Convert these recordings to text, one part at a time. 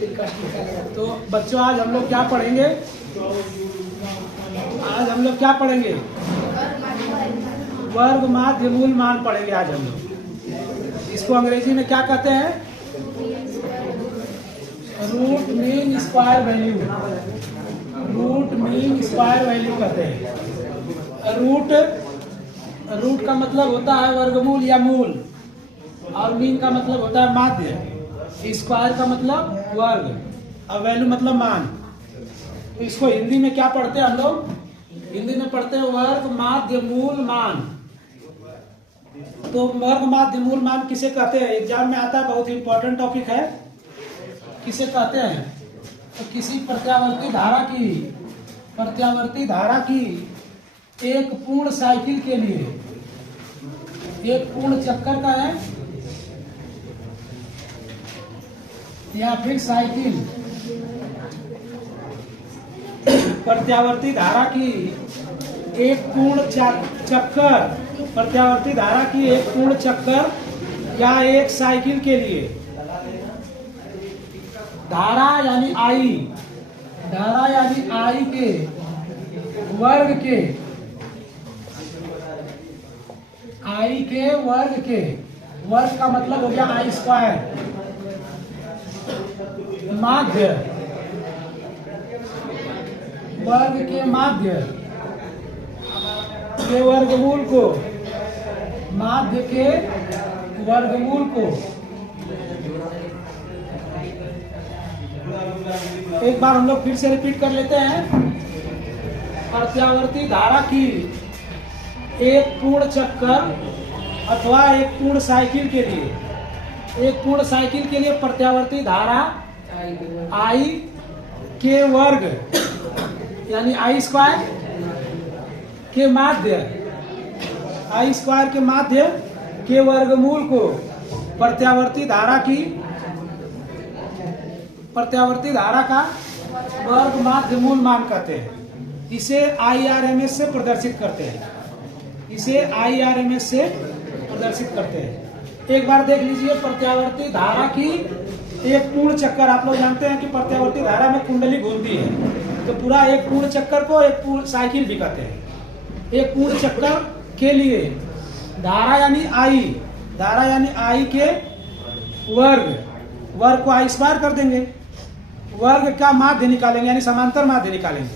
तो बच्चों आज हम लोग क्या पढ़ेंगे? आज हम लोग क्या पढ़ेंगे? वर्ग माध्य मूल मान पढ़ेंगे आज हम लोग। इसको अंग्रेजी में क्या कहते हैं? Root mean square value. Root mean square value कहते हैं। रूट का मतलब होता है वर्गमूल या मूल, और मीन का मतलब होता है माध्य, स्क्वायर का मतलब वर्ग, और वैल्यू मतलब मान। तो इसको हिंदी में क्या पढ़ते हैं हम लोग? हिंदी में पढ़ते हैं वर्ग माध्य मूल मान। तो वर्ग माध्य मूल मान किसे कहते हैं? एग्जाम में आता है, बहुत ही इंपॉर्टेंट टॉपिक है। किसे कहते हैं? तो किसी प्रत्यावर्ती धारा की एक पूर्ण साइकिल के लिए, एक पूर्ण चक्कर का है या फिर साइकिल, प्रत्यावर्ती धारा की एक पूर्ण चक्कर, प्रत्यावर्ती धारा की एक पूर्ण चक्कर या एक साइकिल के लिए धारा यानी आई के वर्ग के वर्ग का मतलब हो गया आई स्क्वायर, माध्य, वर्ग के माध्य के वर्गमूल को, माध्य के वर्गमूल को। एक बार हम लोग फिर से रिपीट कर लेते हैं। प्रत्यावर्ती धारा की एक पूर्ण चक्कर अथवा एक पूर्ण साइकिल के लिए, एक पूर्ण साइकिल के लिए प्रत्यावर्ती धारा आई के वर्ग यानी आई स्क्वायर के माध्य, आई स्क्वायर के माध्य के वर्गमूल को प्रत्यावर्ती धारा का वर्ग माध्य मूल मान कहते हैं। इसे IRMS से प्रदर्शित करते हैं। इसे IRMS से प्रदर्शित करते हैं। एक बार देख लीजिए, प्रत्यावर्ती धारा की एक पूर्ण चक्कर, आप लोग जानते हैं कि प्रत्यावर्ती धारा में कुंडली घूमती है, तो पूरा एक पूर्ण चक्कर को एक पूर्ण साइकिल भी कहते हैं। एक पूर्ण चक्कर के लिए धारा यानी आई के वर्ग को आई स्क्वायर कर देंगे, वर्ग का माध्य निकालेंगे यानी समांतर माध्य निकालेंगे।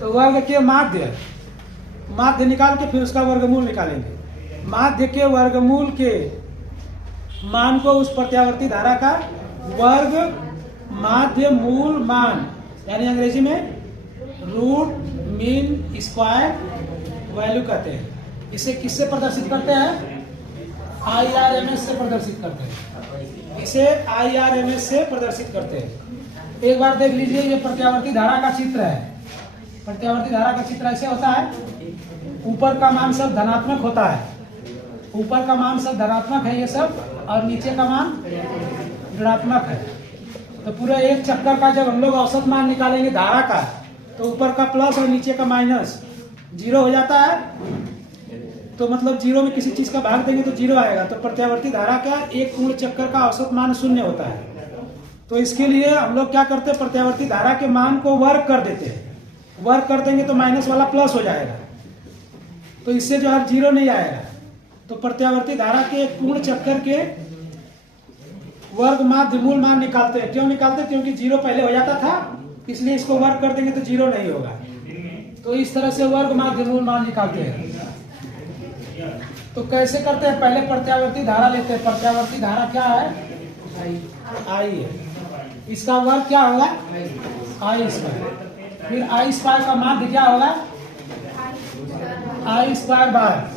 तो वर्ग के माध्य निकाल के फिर उसका वर्गमूल निकालेंगे। माध्य के वर्गमूल के मान को उस प्रत्यावर्ती धारा का वर्ग माध्य मूल मान यानी अंग्रेजी में रूट मीन स्क्वायर वैल्यू कहते हैं। इसे किससे प्रदर्शित करते हैं? IRMS से प्रदर्शित करते हैं। इसे IRMS से प्रदर्शित करते हैं। एक बार देख लीजिए, ये प्रत्यावर्ती धारा का चित्र है। प्रत्यावर्ती धारा का चित्र ऐसे होता है, ऊपर का मान सब धनात्मक होता है, ऊपर का मान सब धनात्मक है ये सब, और नीचे का मान ऋणात्मक है। तो पूरे एक चक्कर का जब हम लोग औसत मान निकालेंगे धारा का, तो ऊपर का प्लस और नीचे का माइनस जीरो हो जाता है। तो मतलब जीरो में किसी चीज का भाग देंगे तो जीरो आएगा। तो प्रत्यावर्ती धारा का एक पूर्ण चक्कर का औसत मान 0 होता है। तो इसके लिए हम लोग क्या करते हैं? प्रत्यावर्ती धारा के मान को वर्ग कर देते हैं। वर्ग कर देंगे तो माइनस वाला प्लस हो जाएगा, तो इससे जो है जीरो नहीं आएगा। तो प्रत्यावर्ती धारा के एक पूर्ण चक्कर के वर्ग माध्य मूल मान निकालते हैं। क्यों निकालते हैं? क्योंकि जीरो पहले हो जाता था, इसलिए इसको वर्ग कर देंगे तो जीरो नहीं होगा। तो इस तरह से वर्ग माध्य मूल मान निकालते हैं। तो कैसे करते हैं? पहले प्रत्यावर्ती धारा लेते हैं। प्रत्यावर्ती धारा क्या है? आई है। इसका वर्ग क्या होगा? आई स्क्वायर। फिर आई स्क्वायर का माध्य क्या होगा? आई स्क्वायर बार।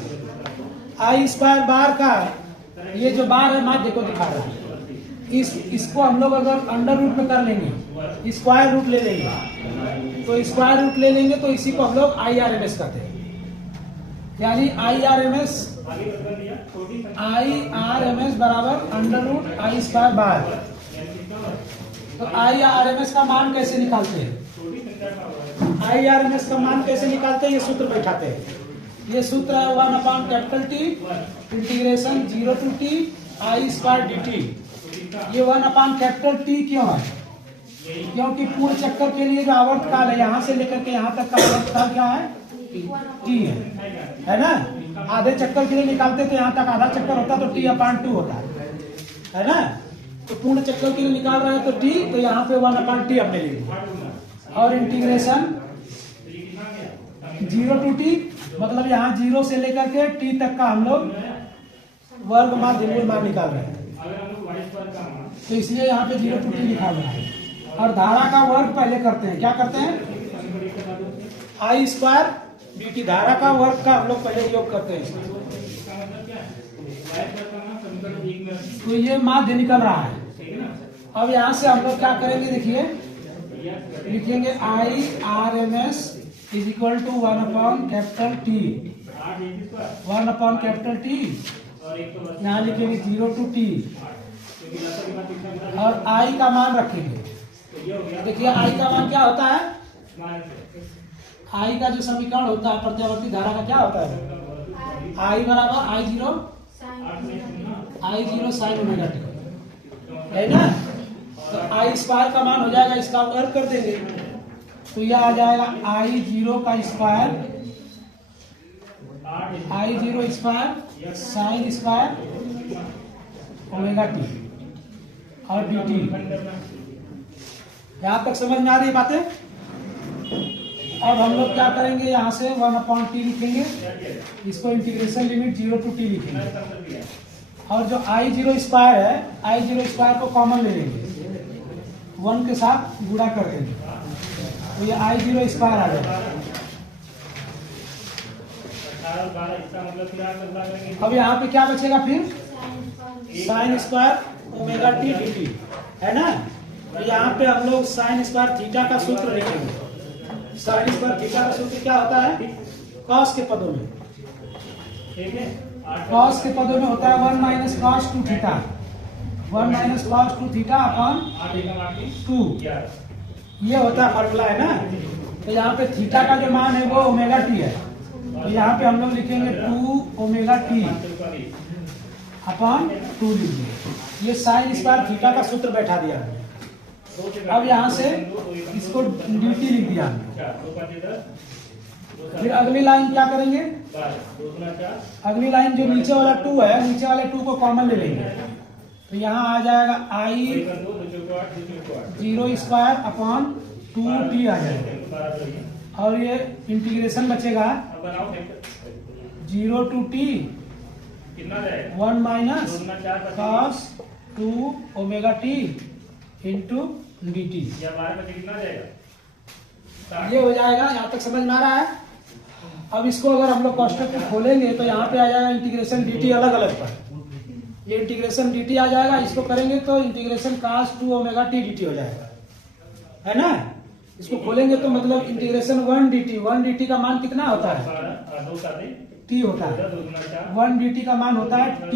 आई स्क्वायर बार का ये जो बार है माध्य को दिखा रहा है। इसको हम लोग अगर अंडर रूट में कर लेंगे, स्क्वायर रूट ले लेंगे, तो स्क्वायर रूट ले लेंगे तो इसी को हम लोग IRMS कहते हैं। यानी IRMS बराबर under root I square bar. तो IRMS का मान कैसे निकालते हैं? IRMS का मान कैसे निकालते हैं? ये सूत्र बैठाते हैं। ये सूत्र है 1/T integration 0 to T I square dt। ये 1/T क्यों है? क्योंकि पूर्ण चक्कर के लिए जो आवर्त काल है यहाँ से लेकर के यहाँ तक का आवर्त काल क्या है, टी है ना। आधे चक्कर के लिए निकालते तो यहाँ तक आधा चक्कर होता तो T/2 होता है ना। तो पूर्ण चक्कर के लिए निकाल रहे हैं तो T, तो यहाँ पे 1/T हमने लिख दिया। और इंटीग्रेशन 0 to T, मतलब यहाँ 0 से लेकर के T तक का हम लोग वर्ग माध्य मूल मान निकाल रहे हैं, तो इसलिए यहाँ पे 0 to T लिखा हुआ है। और धारा का वर्ग पहले करते हैं, क्या करते हैं, I² dt, धारा का वर्ग का हम लोग पहले योग करते हैं। तो ये माध्य निकल रहा है। अब यहाँ से हम लोग क्या करेंगे, देखिए लिखेंगे I/RMS is equal to 1/T, 1/T, यहाँ लिखेंगे 0 to T, और I का मान रखेंगे। देखिए I का मान क्या होता है, I का जो समीकरण होता है प्रत्यावर्ती धारा का क्या होता है, I बराबर I0 sin ω t, है ना। तो I² का मान हो जाएगा, इसका वर्ग कर देंगे तो यह आ जाएगा I0 का square, I0 square sine square ω t और dt। यहाँ तक समझ में आ रही बातें। अब हम लोग क्या करेंगे, यहाँ से 1/T लिखेंगे, इसको इंटीग्रेशन लिमिट 0 to T लिखेंगे, और जो I0 स्क्वायर है, I0 स्क्वायर को कॉमन ले लेंगे, 1 के साथ गुणा कर देंगे, तो ये I0 स्क्वायर आ जाएगा। अब यहाँ पे क्या बचेगा फिर, साइन स्क्वायर ω t dt, है ना। तो यहाँ पे हम लोग साइन स्क्वायर थीटा का सूत्र लिखेंगे। साइन स्क्वायर थीटा का सूत्र क्या होता है, कॉस के पदों में, कॉस के पदों में होता है 1 - cos 2 theta, 1 - cos 2 theta upon 2, ये होता है फॉर्मूला, है ना। तो यहाँ पे थीटा का जो मान है वो ω t है, तो यहाँ पे हम लोग लिखेंगे 2ω t अपॉन 2 लिखेंगे। ये साइन स्क्वायर थीटा का सूत्र बैठा दिया है। अब यहाँ से इसको dt लिख दिया। फिर अगली लाइन क्या करेंगे, अगली लाइन जो नीचे वाला 2 है, नीचे वाले 2 को कॉमन ले लेंगे, तो यहाँ आ जाएगा I0 स्क्वायर अपॉन 2t आ जाएगा, और ये इंटीग्रेशन बचेगा 0 to T 1 - cos 2ω t into dt, ये हो जाएगा। यहाँ तक समझ में आ रहा है। अब इसको अगर हम लोग कोष्टक को खोलेंगे तो यहाँ पे आ जाएगा इंटीग्रेशन dt अलग अलग पर, ये इंटीग्रेशन dt आ जाएगा, इसको करेंगे तो इंटीग्रेशन cos 2ω t dt हो जाएगा, है ना। इसको खोलेंगे तो मतलब इंटीग्रेशन 1 dt का मान कितना होता है, t होता है, 1 dt का मान होता है t,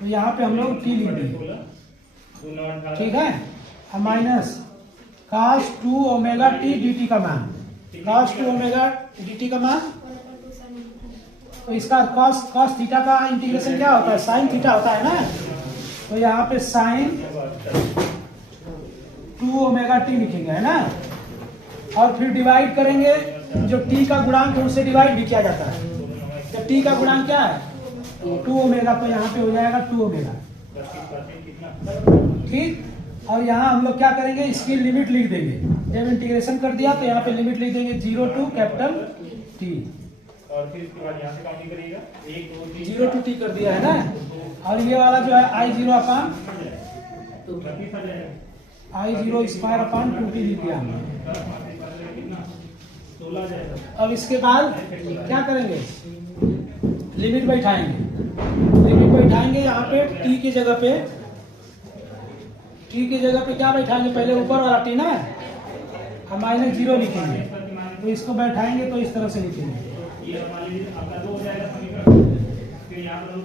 तो यहाँ पे हम लोग t लिख देंगे, ठीक है। माइनस cos 2ω t dt का मान, cos 2ω dt का मान, तो इसका cos थीटा का इंटीग्रेशन क्या होता है, साइन थीटा होता है ना। तो यहाँ पे साइन 2ω t लिखेंगे, है ना। और फिर डिवाइड करेंगे, जो t का गुणांक है उससे डिवाइड भी किया जाता है। तो t का गुणांक क्या है, 2ω, तो यहाँ पे हो जाएगा 2ω, ठीक। और यहाँ हम लोग क्या करेंगे, इसकी लिमिट लिख देंगे, जब इंटीग्रेशन कर दिया तो यहाँ पे लिमिट लिख देंगे 0 to T, और फिर इसके बाद यहाँ से काउंटिंग करिएगा 1 2 3 0 to T कर दिया है ना। और ये वाला जो है I0 upon I0 square upon 2T लिख दिया हमने। अब इसके बाद क्या करेंगे, लिमिट बैठाएंगे यहाँ पे T की जगह पे, T की जगह पे क्या बैठाएंगे, पहले ऊपर वाला T ना, हम -0 लिखेंगे, तो इसको बैठाएंगे तो इस तरह से लिखेंगे,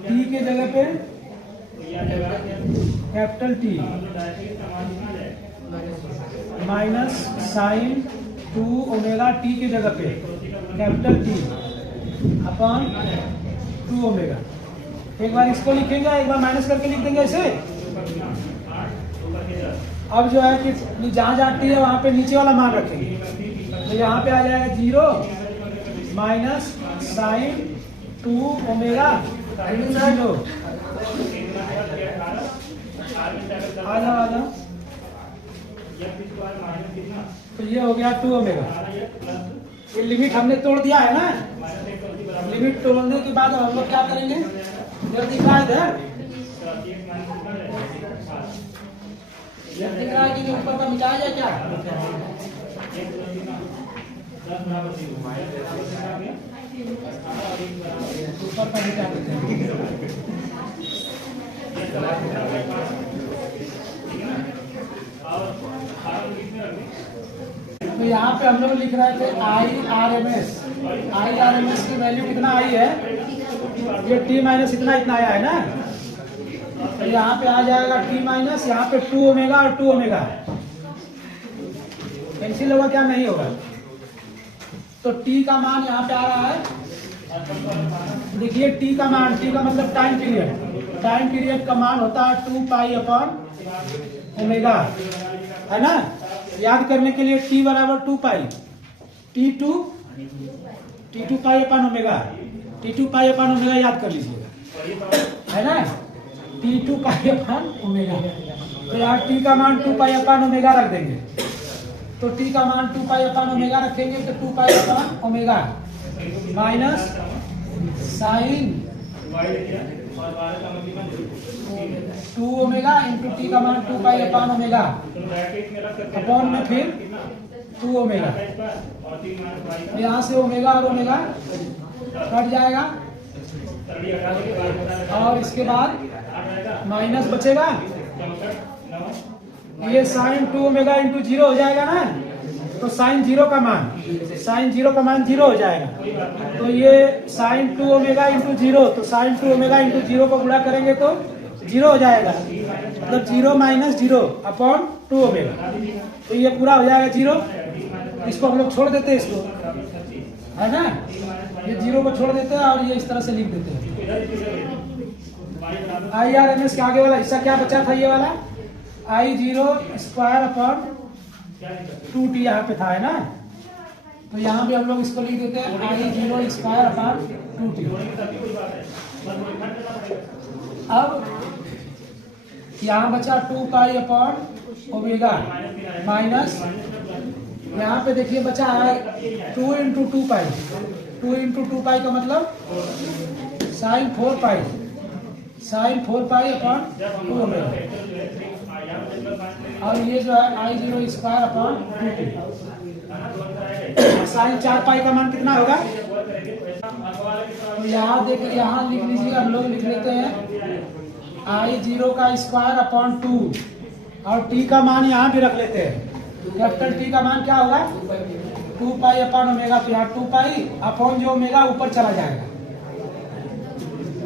T के जगह पे capital T minus sine 2ω t की जगह पे कैपिटल T अपॉन 2ω। एक बार इसको लिखेंगे, एक बार माइनस करके लिख देंगे ऐसे, अब जो है कि जहाँ जहाँ टी है वहाँ पे नीचे वाला मान रखेंगे। तो यहाँ पे आ जाएगा 0 माइनस साइन 2 ओमेगा 0। आ जाओ। तो ये हो गया 2 ओमेगा। ये लिमिट हमने तोड़ दिया है ना। लिमिट तोड़ने के बाद हम लोग क्या करेंगे, इधर दिख रहा है, इधर दिख रहा है कि ऊपर का मिटाया जाए क्या? ऊपर का मिटा देते हैं। तो यहाँ पे हम लोग लिख रहे थे IRMS की वैल्यू कितना आई है, ये T माइनस इतना आया है ना। तो यहाँ पे आ जाएगा T माइनस, यहाँ पे 2 ओमेगा और 2 ओमेगा कैंसिल होगा क्या? नहीं होगा। तो T का मान यहाँ पे आ रहा है, देखिए T का मान, T का मतलब टाइम पीरियड का मान होता है 2 पाई अपॉन ओमेगा, है ना। याद करने के लिए T बराबर 2 पाई, T2 पाई अपन ओमेगा, T2 पाई अपन ओमेगा याद कर लीजिएगा, है ना। T2 पाई अपन ओमेगा। तो यार T का मान 2 पाई अपन ओमेगा रख देंगे। तो T का मान 2 पाई अपन ओमेगा रखेंगे तो 2 पाई अपन omega minus sine 2 omega into T का मान 2 पाई अपन ओमेगा अपॉन में फिर 2 ओमेगा। यहाँ से ओमेगा और ओमेगा कट जाएगा और इसके बाद माइनस बचेगा, ये साइन 2 ओमेगा इंटू 0 हो जाएगा ना। तो साइन 0 का मान 0 हो जाएगा। तो ये साइन 2 ओमेगा इंटू 0, तो साइन 2 ओमेगा इंटू 0 को गुणा करेंगे तो 0 हो जाएगा, मतलब 0 माइनस 0 अपॉन 2 ओमेगा। तो ये पूरा हो जाएगा 0। इसको हम लोग छोड़ देते हैं, इसको, है ना। ये 0 को छोड़ देते हैं और ये इस तरह से लिख देते हैं। IRMS के आगे वाला हिस्सा क्या बचा था, ये वाला I0 स्क्वायर अपॉन 2T यहाँ पे था, है ना। तो यहाँ भी हम लोग इसको लिख देते हैं I0 स्क्वायर अपॉन 2T। अब यहाँ बचा 2 पाई अपॉन ओमेगा माइनस, यहाँ पे देखिए बचा है 2 इंटू 2 पाई। 2 इंटू 2 पाई का मतलब साइन 4 पाई अपॉन 2 ओमेगा। और ये जो है I0 square upon 2T। Sign 4 पाई का मान कितना होगा? तो यहाँ देखिए, यहाँ लिख लीजिए, हम लोग लिख लेते हैं I0 का स्क्वायर अपॉन 2 और T का मान यहाँ भी रख लेते हैं। कैपिटल T का मान क्या होगा? 2 पाई अपॉन ओमेगा। तो यहाँ 2 पाई अपॉन जो ओमेगा ऊपर चला जाएगा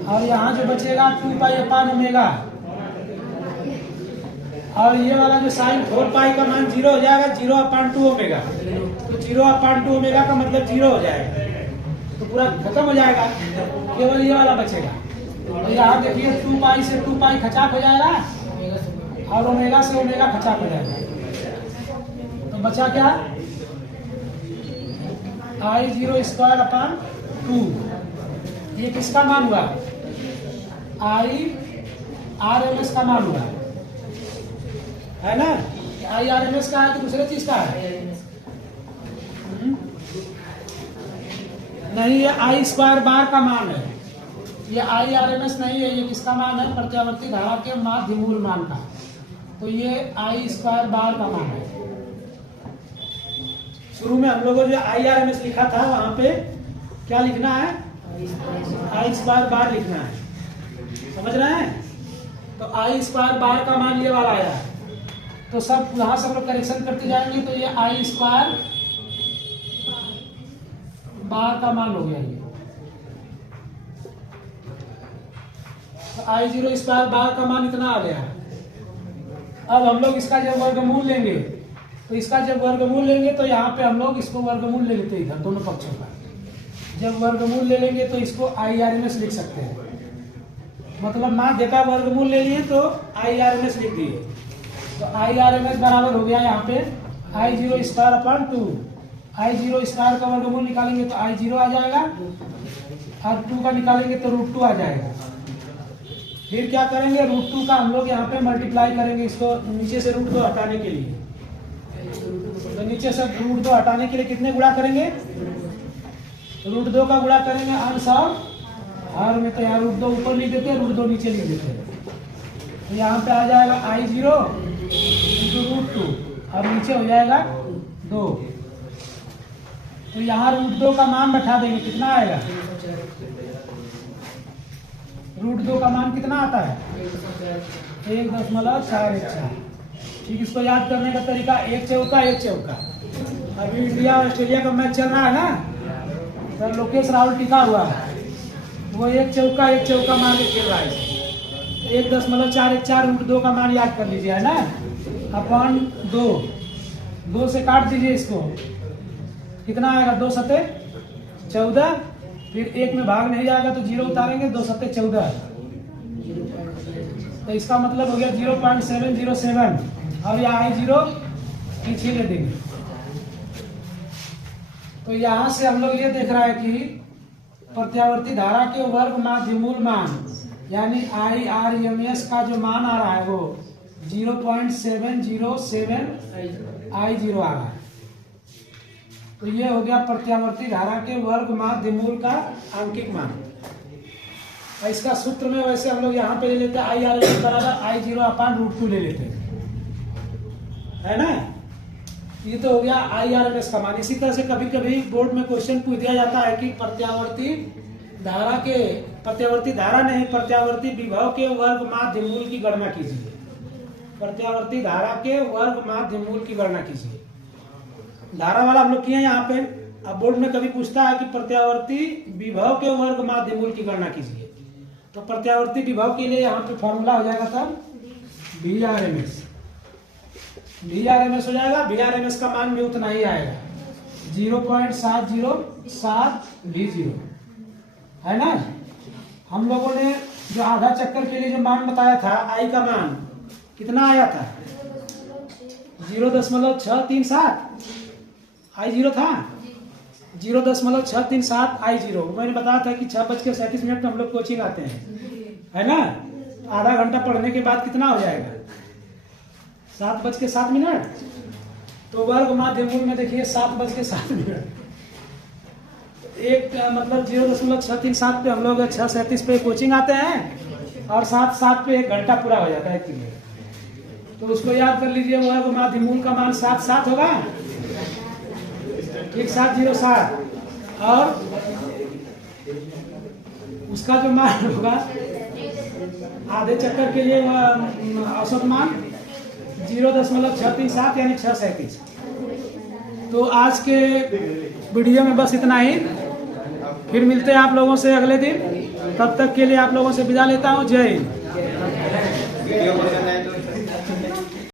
और यहाँ जो बचेगा 2 पाई अपॉन ओमेगा। और ये वाला जो साइन 4 पाई का मान 0 हो जाएगा, 0 अपॉन 2 ओमेगा। तो 0 अपॉन 2 ओमेगा का मतलब 0 हो जाएगा, तो पूरा खत्म हो जाएगा, केवल ये वाला बचेगा। तो यहाँ देखिए 2 पाई से 2 पाई खचाक हो जाएगा और ओमेगा से ओमेगा खचाक हो जाएगा। तो बचा क्या? I0 square upon 2। ये किसका मान हुआ? IRMS का मान हुआ, है ना। IRMS का है कि दूसरे चीज का है? नहीं, ये I स्क्वायर बार का मान है, ये IRMS नहीं है। ये किसका मान है? प्रत्यावर्ती धारा के माध्य मूल मान का। तो ये I स्क्वायर बार का मान है। शुरू में हम लोगों ने जो IRMS लिखा था वहां पे क्या लिखना है? I स्क्वायर बार लिखना है, समझ रहे हैं। तो I स्क्वायर बार का मान ये वाला आया है। तो सब यहाँ से हम लोग करेक्शन करते जाएंगे। तो ये I स्क्वायर बार का मान हो गया ये। तो I0 स्क्वायर बार का मान इतना आ गया। अब हम लोग इसका जब वर्गमूल लेंगे तो यहाँ पे हम लोग इसको वर्गमूल ले लेते हैं इधर दोनों पक्षों का। जब वर्गमूल ले लेंगे तो इसको IRMS लिख सकते हैं, मतलब माध्य का वर्गमूल ले लिए तो IRMS लिख दिए। तो IRMS बराबर हो गया यहाँ पे I0 square upon 2। I0 square का वर्गमूल निकालेंगे तो I0 आ जाएगा और 2 का निकालेंगे तो √2 आ जाएगा। फिर क्या करेंगे, √2 का हम लोग यहाँ पे मल्टीप्लाई करेंगे इसको नीचे से √2 हटाने के लिए। तो नीचे से √2 हटाने के लिए कितने गुणा करेंगे, √2 का गुणा करेंगे अंश और हर में। तो यहाँ √2 ऊपर लिख देते हैं, √2 नीचे लिख देते हैं। तो यहाँ पे आ जाएगा I0 × √2 और नीचे हो जाएगा 2। तो यहाँ √2 का मान बैठा देंगे, कितना आएगा, √2 का मान कितना आता है 1.414। ठीक, इसको याद करने का तरीका 1 चौका 1 चौका। अभी इंडिया ऑस्ट्रेलिया का मैच चल रहा है ना, तो लोकेश राहुल टिका हुआ है, वो 1 चौका 1 चौका मान के खेल रहा है। 1.414 √2 का मान याद कर लीजिए, है ना, अपॉन 2 से काट दीजिए इसको, कितना आएगा 2 सते 14। फिर 1 में भाग नहीं जाएगा तो 0 उतारेंगे, 2 सते 14। तो इसका मतलब हो गया 0.707 और यहाँ I0 पीछे ले देंगे। तो यहाँ से हम लोग ये देख रहा है कि प्रत्यावर्ती धारा के वर्ग माध्यमूल मान यानी IRMS का जो मान आ रहा है वो 0.707 I0 आ रहा है। तो ये हो गया प्रत्यावर्ती धारा के वर्ग माध्यमूल का आंकिक मान। इसका सूत्र में वैसे हम लोग यहाँ पे ले लेते हैं IRMS बराबर I0 अपॉन √2 ले लेते हैं, है ना। ये तो हो गया IRMS का मान। इसी तरह से कभी कभी बोर्ड में क्वेश्चन पूछ दिया जाता है कि प्रत्यावर्ती विभव के वर्ग माध्यमूल की गणना कीजिए। प्रत्यावर्ती धारा के वर्ग माध्यमूल की गणना कीजिए। धारा वाला हम लोग किए यहाँ पे। अब बोर्ड में कभी पूछता है कि प्रत्यावर्ती विभव के वर्ग माध्यमूल की गणना कीजिए, तो प्रत्यावर्ती विभव के लिए यहाँ पे फॉर्मूला हो जाएगा तब VRMS हो जाएगा। VRMS का मान भी उतना ही आएगा 0.707 V0, है ना। हम लोगों ने जो आधा चक्कर के लिए जो मान बताया था I का मान कितना आया था 0.637 I0 था 0.637 I0। मैंने बताया था कि 6:37 में हम लोग कोचिंग आते हैं, है ना। आधा घंटा पढ़ने के बाद कितना हो जाएगा 7:07। तो वर्ग माध्यमूल में देखिए 7:07। एक मतलब 0.637 पे हम लोग 6:37 पे कोचिंग आते हैं और 7:07 पे 1 घंटा पूरा हो जाता है क्लियर। तो उसको याद कर लीजिए, वर्ग माध्यमूल का मान 7:07 होगा, ठीक 707। और उसका जो मान होगा आधे चक्कर के लिए औसत मान 0.637 यानी 6:37। तो आज के वीडियो में बस इतना ही। फिर मिलते हैं आप लोगों से अगले दिन। तब तक के लिए आप लोगों से विदा लेता हूँ। जय हिंद।